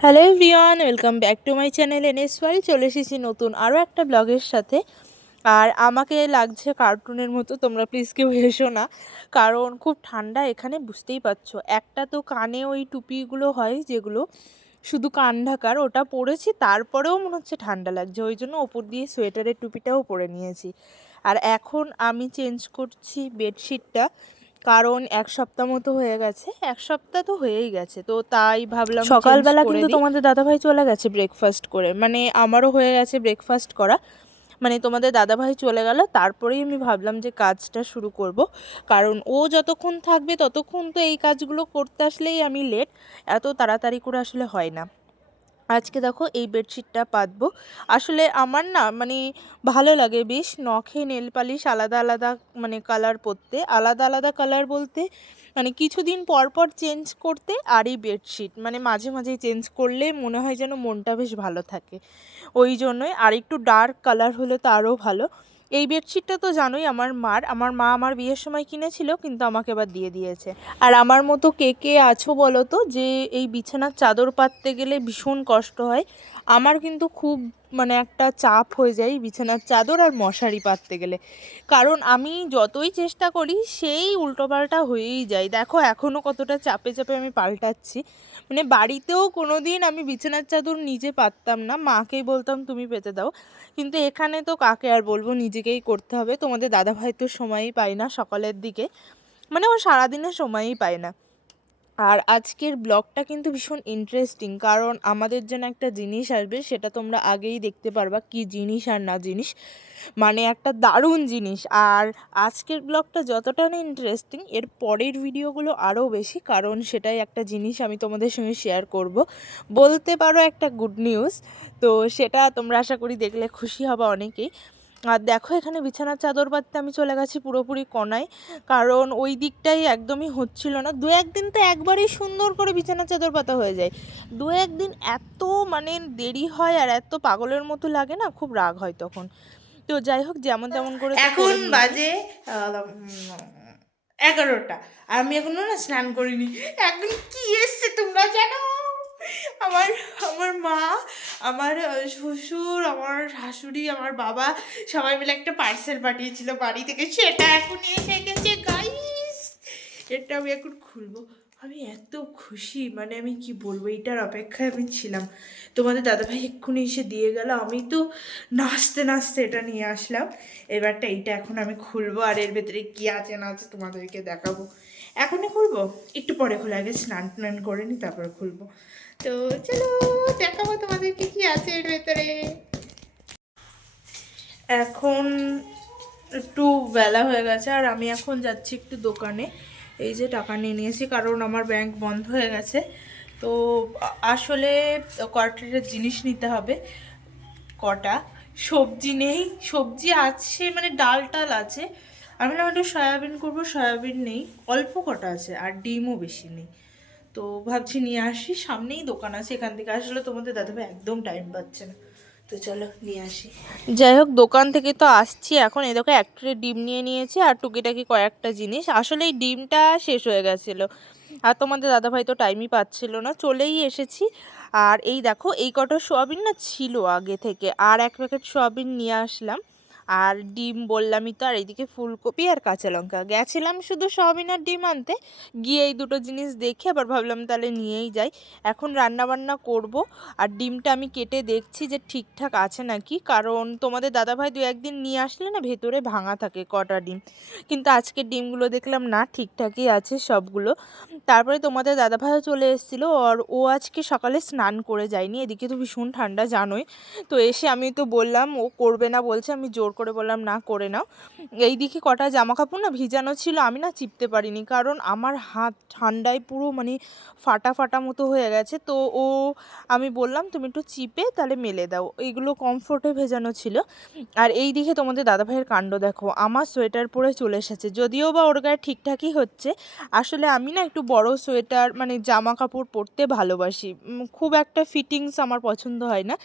Hello everyone welcome back to my channel N S চলে এসেছি নতুন আরও একটা ব্লগের সাথে। আর আমাকে লাগছে কার্টুনের মতো, তোমরা প্লিজ কেউ হেসো না। কারণ খুব ঠান্ডা এখানে, বুঝতেই পারছ। একটা তো কানে ওই টুপিগুলো হয় যেগুলো শুধু কান ঢাকার, ওটা পরেছি, তারপরেও মনে হচ্ছে ঠান্ডা লাগছে। ওই জন্য ওপর দিয়ে সোয়েটারের টুপিটাও পরে নিয়েছি। আর এখন আমি চেঞ্জ করছি বেডশিটটা কারণ এক সপ্তাহ মতো হয়ে গেছে এক সপ্তাহ তো হয়েই গেছে তো তাই ভাবলাম সকালবেলা কিন্তু তোমাদের দাদাভাই চলে গেছে ব্রেকফাস্ট করে মানে আমারও হয়ে গেছে ব্রেকফাস্ট করা মানে তোমাদের দাদাভাই চলে গেল তারপরেই আমি ভাবলাম যে কাজটা শুরু করব কারণ ও যতক্ষণ থাকবে ততক্ষণ তো এই কাজগুলো করতে আসলেই আমি লেট এত তাড়াতাড়ি করে আসলে হয় না। আজকে দেখো এই বেডশিটটা পাতবো। আসলে আমার না মানে ভালো লাগে বেশ নখে নেল পালিশ আলাদা আলাদা মানে কালার পরতে। আলাদা আলাদা কালার বলতে মানে কিছুদিন পর পর চেঞ্জ করতে আর এই বেডশিট মানে মাঝে মাঝে চেঞ্জ করলে মনে হয় যেন মনটা বেশ ভালো থাকে। ওই জন্যই আর একটু ডার্ক কালার হলে তো আরও ভালো। এই বেডশিটটা তো জানোই আমার মার। আমার মা আমার বিয়ের সময় কিনেছিল, কিন্তু আমাকে এবার দিয়ে দিয়েছে। আর আমার মতো কে কে আছো বলো তো, যে এই বিছানার চাদর পাততে গেলে ভীষণ কষ্ট হয়। আমার কিন্তু খুব মানে একটা চাপ হয়ে যায় বিছানার চাদর আর মশারি পাততে গেলে। কারণ আমি যতই চেষ্টা করি সেই উল্টোপাল্টা হয়েই যায়। দেখো এখনও কতটা চাপে চাপে আমি পাল্টাচ্ছি। মানে বাড়িতেও কোনো দিন আমি বিছানার চাদর নিজে পাততাম না। মাকেই বলতাম, তুমি পেতে দাও। কিন্তু এখানে তো কাকে আর বলব? নিজেকেই করতে হবে। তোমাদের দাদাভাই তো সময়ই পায় না সকালের দিকে। মানে ও সারাদিনের সময়ই পায় না। আর আজকের ব্লগটা কিন্তু ভীষণ ইন্টারেস্টিং কারণ আমাদের জন্য একটা জিনিস আসবে, সেটা তোমরা আগেই দেখতে পারবা কি জিনিস আর না জিনিস। মানে একটা দারুণ জিনিস। আর আজকের ব্লগটা যতটা না ইন্টারেস্টিং এর পরের ভিডিওগুলো আরও বেশি, কারণ সেটাই একটা জিনিস আমি তোমাদের সঙ্গে শেয়ার করব। বলতে পারো একটা গুড নিউজ তো সেটা তোমরা আশা করি দেখলে খুশি হবা অনেকেই। আর দেখো এখানে বিছানার চাদর পাততে আমি চলে গেছি পুরোপুরি কোনায়। কারণ ওই দিকটাই একদমই হচ্ছিল না। দু একদিন তো একবারেই সুন্দর করে বিছানার চাদর পাতা হয়ে যায়। দু একদিন এত মানে দেরি হয় আর এত পাগলের মতো লাগে না খুব রাগ হয় তখন। তো যাই হোক যেমন তেমন করে এখন বাজে এগারোটা। আর আমি এখনও না স্নান করিনি। এখন কি এসছে তোমরা জানো? আমার আমার মা, আমার শ্বশুর, আমার শাশুড়ি, আমার বাবা সবাই মিলে একটা পার্সেল পাঠিয়েছিল বাড়ি থেকে। সেটা এখন এসে গেছে গাইস এটা আমি এখন খুলবো। আমি এত খুশি মানে আমি কি বলব, এটার অপেক্ষায় আমি ছিলাম। তোমাদের দাদাভাই এক্ষুনি এসে দিয়ে গেল, আমি তো নাচতে নাচতে এটা নিয়ে আসলাম। এবারটা এইটা এখন আমি খুলবো, আর এর ভেতরে কি আছে না আছে তোমাদেরকে দেখাবো। এখনই খুলবো, একটু পরে খুলে আগে স্নান টান করে নি, তারপরে খুলবো। তো চলো, দেখাবো তোমাদেরকে কি আছে এর ভেতরে। এখন একটু বেলা হয়ে গেছে, আর আমি এখন যাচ্ছি একটু দোকানে। এই যে টাকা নিয়ে নিয়েছি, কারণ আমার ব্যাংক বন্ধ হয়ে গেছে। তো আসলে কয়টা জিনিস নিতে হবে, কটা? সবজি নেই, সবজি আছে মানে ডাল টাল আছে। আমি না একটু সয়াবিন করব, সয়াবিন নেই, অল্প কটা আছে, আর ডিমও বেশি নেই। তো ভাবছি নিয়ে আসি, সামনেই দোকান আছে, এখান থেকে আসলে তোমাদের দাদাভাই একদম টাইম পাচ্ছে না। তো চলো নিয়ে আসি। যাই হোক, দোকান থেকে তো আসছি, এখন এই দেখো এক ট্রে ডিম নিয়ে নিয়েছি আর টুকিটাকি কয়েকটা জিনিস। আসলে এই ডিমটা শেষ হয়ে গেছিল। আর তোমাদের দাদাভাই তো টাইমই পাচ্ছিল না, চলেই এসেছি। আর এই দেখো, এই কটা সোয়াবিন না ছিল আগে থেকে, আর এক প্যাকেট সোয়াবিন নিয়ে আসলাম। আর ডিম বললামই তো, আর এইদিকে ফুলকপি আর কাঁচা লঙ্কা। গেছিলাম শুধু সোয়াবিন আর ডিম আনতে, গিয়ে এই দুটো জিনিস দেখে আবার ভাবলাম তাহলে নিয়েই যাই। এখন রান্না বান্না করব, আর ডিমটা আমি কেটে দেখছি যে ঠিকঠাক আছে নাকি, কারণ তোমাদের দাদাভাই দু একদিন নিয়ে আসলে না ভেতরে ভাঙা থাকে কটা ডিম। কিন্তু আজকের ডিমগুলো দেখলাম না, ঠিকঠাকই আছে সবগুলো। তারপরে তোমাদের দাদাভাইও চলে এসেছিল, আর ও আজকে সকালে স্নান করে যায়নি, এদিকে তো ভীষণ ঠান্ডা জানোই। তো এসে আমি তো বললাম, ও করবে না বলছে, আমি জোর করে বললাম, না, করে নাও। এই দিকে কটা জামা কাপড় না ভিজানো ছিল, আমি না চিপতে পারিনি, কারণ আমার হাত ঠান্ডায় পুরো মানে ফাটা ফাটা মতো হয়ে গেছে। তো ও, আমি বললাম, তুমি একটু চিপে তাহলে মেলে দাও। এইগুলো কমফোর্টে ভেজানো ছিল। আর এই দিকে তোমাদের দাদাভাইয়ের কাণ্ড দেখো, আমার সোয়েটার পরে চলে এসেছে, যদিও বা ওর গায়ে ঠিকঠাকই হচ্ছে। আসলে আমি না একটু বড় সোয়েটার মানে জামা কাপড় পরতে ভালোবাসি খুব একটা ফিটিংস আমার পছন্দ হয় না।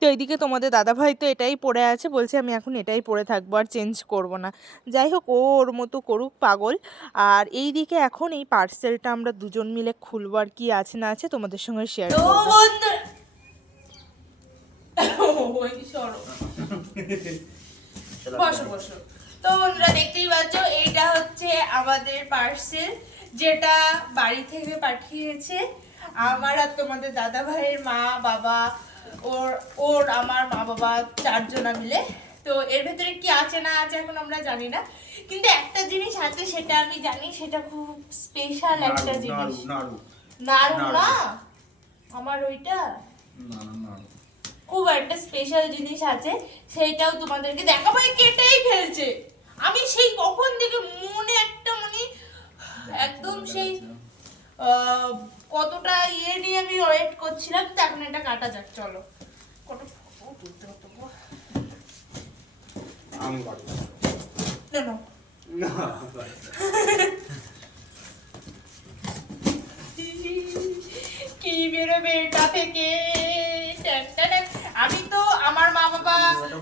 তো এইদিকে তোমাদের দাদাভাই তো এটাই পরে আছে বলছে আমি এখন এটাই পরে থাকব আর চেঞ্জ করব না। যাই হোক ও ওর মতো করুক পাগল। আর এই দিকে এখন এই পার্সেলটা আমরা দুজন মিলে খুলবো আর কি আছে না আছে তোমাদের সঙ্গে শেয়ার করব। বন্ধু বসো বসো। তো বন্ধুরা দেখতেই পাচ্ছ এইটা হচ্ছে আমাদের পার্সেল যেটা বাড়ি থেকে পাঠিয়েছে আমার আর তোমাদের দাদা ভাইয়ের মা বাবা ওর ওর আমার মা বাবা চারজনা মিলে। তো এর ভেতরে কি আছে না আছে এখন আমরা জানি না। কিন্তু একটা জিনিস আছে সেটা আমি জানি সেটা খুব স্পেশাল একটা জিনিস। নাড়ু নাড়ু। নাড়ু। না? আমার ওইটা? খুব একটা স্পেশাল জিনিস আছে সেইটাও তোমাদেরকে দেখাবো। কেটেই ফেলছে। আমি সেই কখন থেকে মনে একটা মানে একদম সেই কতটা ইয়ে নিয়ে আমি ওয়েট করছিলাম তো এখন এটা কাটা যাক চলো। কত তুলতে হতো আমি কি বেরোবে এটা থেকে। আমি তো আমার মা বাবা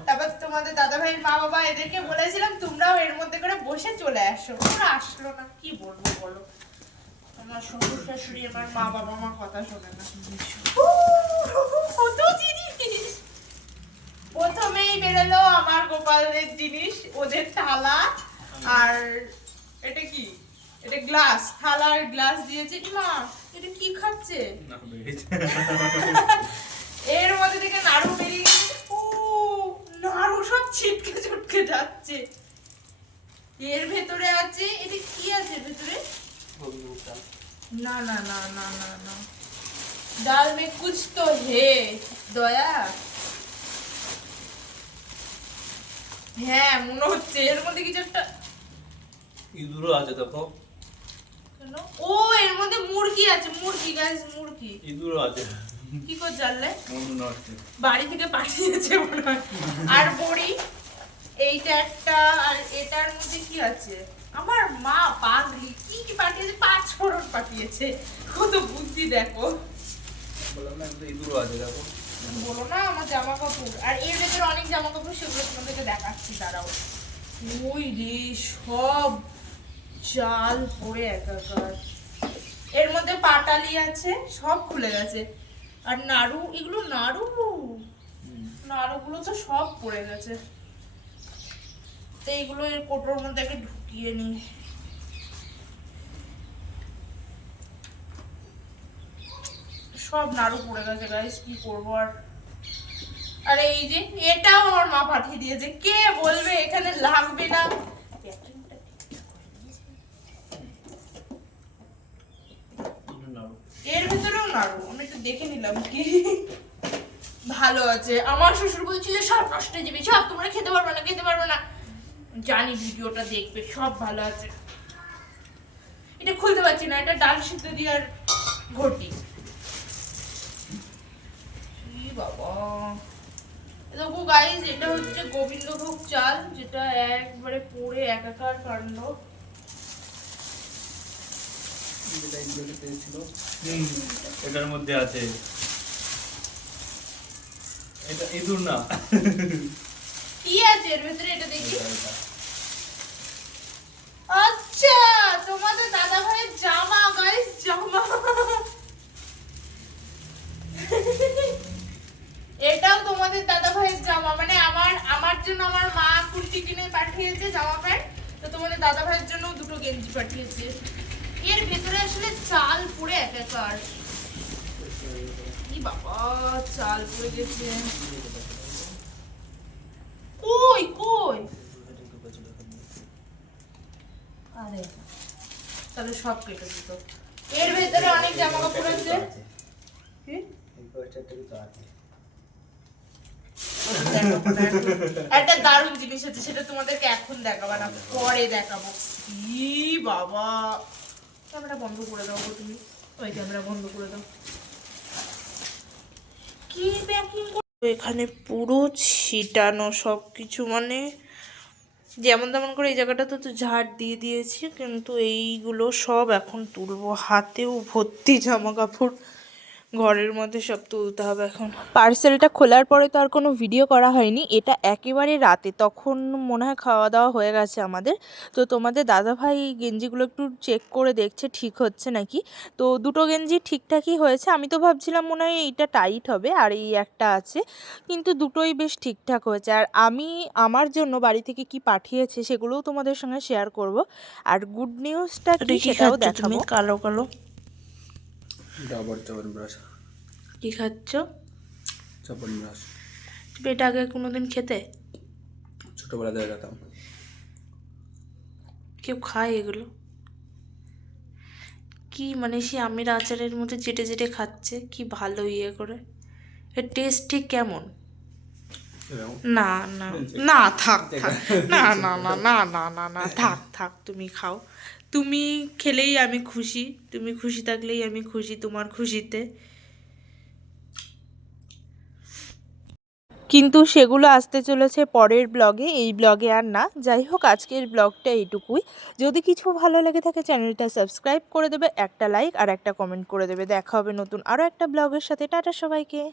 তারপর তোমাদের দাদা ভাইয়ের মা বাবা এদেরকে বলেছিলাম তোমরাও এর মধ্যে করে বসে চলে আসো। ওরা আসলো না কি বলব বলো? জিনিস? প্রথমেই বেরোলো আমার গোপালের জিনিস, ওদের থালা আর এটা কি? এটা গ্লাস থালা আর গ্লাস দিয়েছে। মা, এটা কি খাচ্ছে? এর মধ্যে থেকে নাড়ু বেরিয়ে গেছে। ও, নাড়ু সব ছিটকে ছুটকে যাচ্ছে। এর ভেতরে আছে, এটা কি আছে ভেতরে? না না না না না না ডাল মে কুছ তো হে দয়া হ্যাঁ মনে হচ্ছে এর মধ্যে কিছু একটা ইঁদুরও আছে দেখো? ও এর মধ্যে মুরগি আছে মুরগি গাইস মুরগি ইঁদুরও আছে কি করে জানলে বাড়ি থেকে পাঠিয়েছে মনে হয় আর বড়ি এইটা একটা আর এটার মধ্যে কি আছে আমার মা পাগলি কি কি পাঠিয়েছে? পাঁচ ফোড়ন পাঠিয়েছে। কত বুদ্ধি দেখো। বললাম না একটা ইঁদুরও আছে দেখো। বলো না আমার জামা কাপড় আর এর ভেতরে অনেক জামা কাপড় সেগুলো তোমাদেরকে দেখাচ্ছি দাঁড়াও। ওই রে সব চাল পড়ে একাকার। এর মধ্যে পাটালি আছে সব খুলে গেছে। আর নাড়ু এগুলো নাড়ু? নাড়ুগুলো তো সব পড়ে গেছে। তো এইগুলো এর কোটোর মধ্যে আগে নি সব নাড়ু পড়ে গেছে গাইস কি করব আর? আরে এই যে, এটাও আমার মা পাঠিয়ে দিয়েছে। কে বলবে? এখানে লাগবে না। এর ভেতরেও নাড়ু। আমি একটু দেখে নিলাম কি। ভালো আছে। আমার শ্বশুর বলছিল, সব নষ্ট যাবে। সব তোমরা খেতে পারবে না, খেতে পারবে না। জানি ভিডিওটা দেখবে সব ভালো আছে। এটা খুলতে পারছি না এটা ডাল সিদ্ধ দিয়ে আর ঘটি বাবা। দেখো গাইজ এটা হচ্ছে গোবিন্দভোগ চাল যেটা একবারে পড়ে একাকার কাণ্ড। এটার মধ্যে আছে। এটা ইঁদুর না। কি আছে? এর ভেতরে এটা। আচ্ছা তোমাদের দাদা ভাইয়ের জামা গাইস জামা এটাও তোমাদের দাদা ভাইয়ের জামা মানে আমার আমার জন্য আমার মা কুর্তি কিনে পাঠিয়েছে জামা প্যান্ট তো তোমাদের দাদা ভাইয়ের জন্য দুটো গেঞ্জি পাঠিয়েছে এর ভেতরে আসলে চাল পড়ে কি বাবা চাল পড়ে গেছে। কই কই? আরে তাহলে সব কেটে দিত। এর ভেতরে অনেক জামা কাপড় আছে। কি? দেখো, দেখো। একটা দারুণ জিনিস আছে সেটা তোমাদেরকে এখন দেখাবো না পরে দেখাবো। কি বাবা। ক্যামেরা বন্ধ করে দাও তুমি। কি এখানে পুরো ছিটানো সব কিছু মানে যেমন তেমন করে এই জায়গাটাতে তো ঝাড় দিয়ে দিয়েছি, কিন্তু এইগুলো সব এখন তুলবো। হাতেও ভর্তি জামা কাপড় ঘরের মধ্যে সব তুলতে হবে এখন। পার্সেলটা খোলার পরে তো আর কোনো ভিডিও করা হয়নি। এটা একেবারে রাতে তখন মনে হয় খাওয়া দাওয়া হয়ে গেছে আমাদের। তো তোমাদের দাদাভাই গেঞ্জিগুলো একটু চেক করে দেখছে ঠিক হচ্ছে নাকি? তো দুটো গেঞ্জি ঠিকঠাকই হয়েছে। আমি তো ভাবছিলাম মনে হয় এইটা টাইট হবে আর এই একটা আছে। কিন্তু দুটোই বেশ ঠিকঠাক হয়েছে। আর আমি আমার জন্য বাড়ি থেকে কি পাঠিয়েছে সেগুলোও তোমাদের সঙ্গে শেয়ার করব। আর গুড নিউজটা কি সেটাও দেখাবো। কালো কালো। ডাবর চবন ব্রাশ। কি খাচ্ছ? চবন ব্রাশ। তুমি এটা আগে কোনোদিন খেতে? ছোটবেলা খেতাম। কেউ খায় এগুলো? কি মানে সে আমের আচারের মধ্যে চেটে চেটে খাচ্ছে? কি ভালো ইয়ে করে। এর টেস্ট ঠিক কেমন? না না না থাক থাক। না না না না না না না থাক থাক তুমি খাও। তুমি খেলেই আমি খুশি, তুমি খুশি থাকলেই আমি খুশি, তোমার খুশিতে। কিন্তু সেগুলো আসতে চলেছে পরের ব্লগে, এই ব্লগে আর না। যাই হোক, আজকের ব্লগটা এইটুকুই। যদি কিছু ভালো লেগে থাকে, চ্যানেলটা সাবস্ক্রাইব করে দেবে, একটা লাইক আর একটা কমেন্ট করে দেবে। দেখা হবে নতুন আরও একটা ব্লগের সাথে। টাটা সবাইকে।